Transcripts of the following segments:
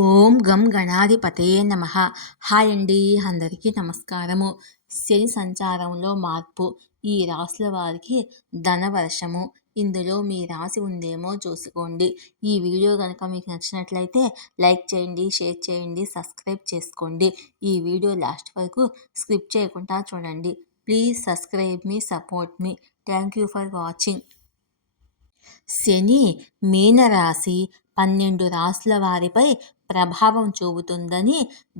ఓం గం గణాధిపతయే నమః. హాయ్ అండి, అందరికీ నమస్కారము. శని సంచారంలో మార్పు ఈ రాశుల వారికి ధనవర్షము. ఇందులో మీ రాశి ఉందేమో చూసుకోండి. ఈ వీడియో కనుక మీకు నచ్చినట్లయితే లైక్ చేయండి, షేర్ చేయండి, సబ్స్క్రైబ్ చేసుకోండి. ఈ వీడియో లాస్ట్ వరకు స్కిప్ చేయకుండా చూడండి. Please subscribe me, support me. Thank you for watching. Shani మీనరాశి 12 రాశుల వారిపై ప్రభావం చూపుతుందని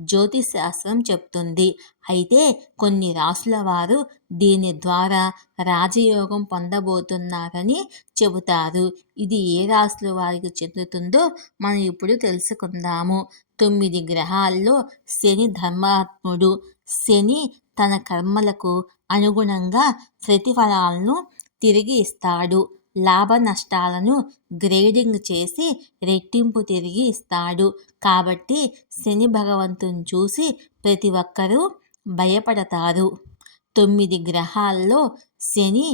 జ్యోతిశాస్త్రం చెప్తుంది. అయితే కొన్ని రాశుల వారు దీని ద్వారా రాజయోగం పొందబోతున్నారని చెబుతారు. ఇది ఏ రాశుల వారికి చెందుతుందో మనం ఇప్పుడు తెలుసుకుందాము. 9 గ్రహాల్లో శని ధర్మాత్ముడు. శని తన కర్మలకు అనుగుణంగా ప్రతిఫలాలను తిరిగి ఇస్తాడు. లాభ నష్టాలను గ్రేడింగ్ చేసి రెట్టింపు తిరిగి ఇస్తాడు. కాబట్టి శని భగవంతుని చూసి ప్రతి ఒక్కరూ భయపడతారు. 9 గ్రహాల్లో శని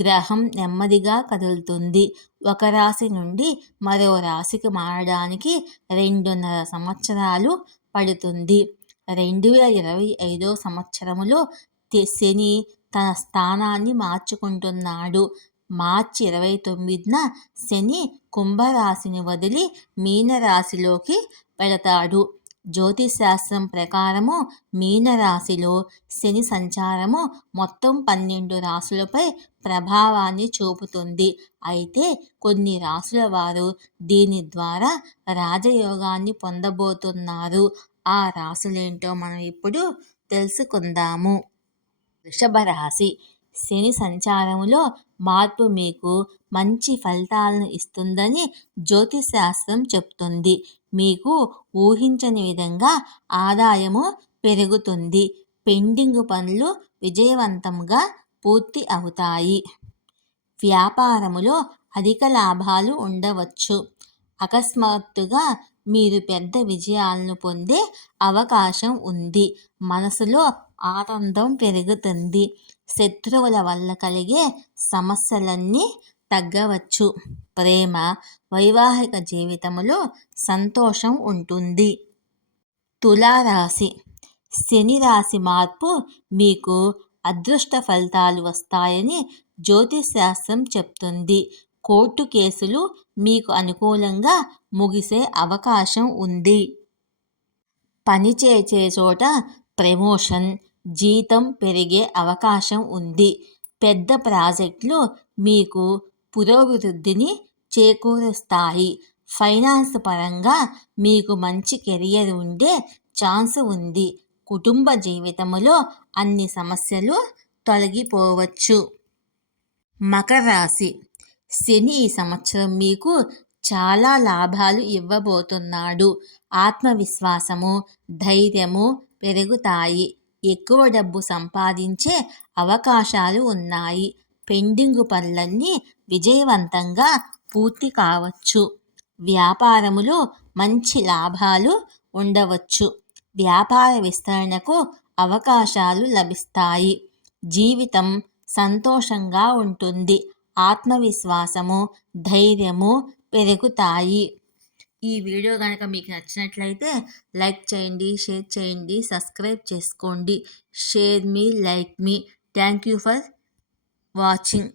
గ్రహం నెమ్మదిగా కదులుతుంది. ఒక రాశి నుండి మరో రాశికి మారడానికి 2.5 సంవత్సరాలు పడుతుంది. 2025 సంవత్సరంలో శని తన స్థానాన్ని మార్చుకుంటున్నాడు. మార్చి 29న శని కుంభరాశిని వదిలి మీనరాశిలోకి వెళతాడు. జ్యోతిశాస్త్రం ప్రకారము మీనరాశిలో శని సంచారము మొత్తం 12 రాశులపై ప్రభావాన్ని చూపుతుంది. అయితే కొన్ని రాశుల వారు దీని ద్వారా రాజయోగాన్ని పొందబోతున్నారు. ఆ రాశులేంటో మనం ఇప్పుడు తెలుసుకుందాము. వృషభ రాశి. శని సంచారంలో మార్పు మీకు మంచి ఫలితాలను ఇస్తుందని జ్యోతిశాస్త్రం చెప్తుంది. మీకు ఊహించని విధంగా ఆదాయము పెరుగుతుంది. పెండింగ్ పనులు విజయవంతంగా పూర్తి అవుతాయి. వ్యాపారములో అధిక లాభాలు ఉండవచ్చు. అకస్మాత్తుగా మీరు పెద్ద విజయాలను పొందే అవకాశం ఉంది. మనసులో ఆనందం పెరుగుతుంది. శత్రువుల వల్ల కలిగే సమస్యలన్నీ తగ్గవచ్చు. ప్రేమ, వైవాహిక జీవితంలో సంతోషం ఉంటుంది. తులారాశి. శని రాశి మార్పు మీకు అదృష్ట ఫలితాలు వస్తాయని జ్యోతిశాస్త్రం చెప్తుంది. కోర్టు కేసులు మీకు అనుకూలంగా ముగిసే అవకాశం ఉంది. పనిచేసే చోట ప్రమోషన్, జీతం పెరిగే అవకాశం ఉంది. పెద్ద ప్రాజెక్టులు మీకు పురోభివృద్ధిని చేకూరుస్తాయి. ఫైనాన్స్ పరంగా మీకు మంచి కెరియర్ ఉండే ఛాన్స్ ఉంది. కుటుంబ జీవితంలో అన్ని సమస్యలు తొలగిపోవచ్చు. మకర రాశి. శని ఈ సంవత్సరం మీకు చాలా లాభాలు ఇవ్వబోతున్నాడు. ఆత్మవిశ్వాసము, ధైర్యము పెరుగుతాయి. ఎక్కువ డబ్బు సంపాదించే అవకాశాలు ఉన్నాయి. పెండింగ్ పనులన్నీ విజయవంతంగా పూర్తి కావచ్చు. వ్యాపారములో మంచి లాభాలు ఉండవచ్చు. వ్యాపార విస్తరణకు అవకాశాలు లభిస్తాయి. జీవితం సంతోషంగా ఉంటుంది. ఆత్మవిశ్వాసము, ధైర్యము పెరుగుతాయి. ఈ వీడియో కనుక మీకు నచ్చినట్లయితే లైక్ చేయండి, షేర్ చేయండి, సబ్స్క్రైబ్ చేసుకోండి. Share me, like me. Thank you for watching.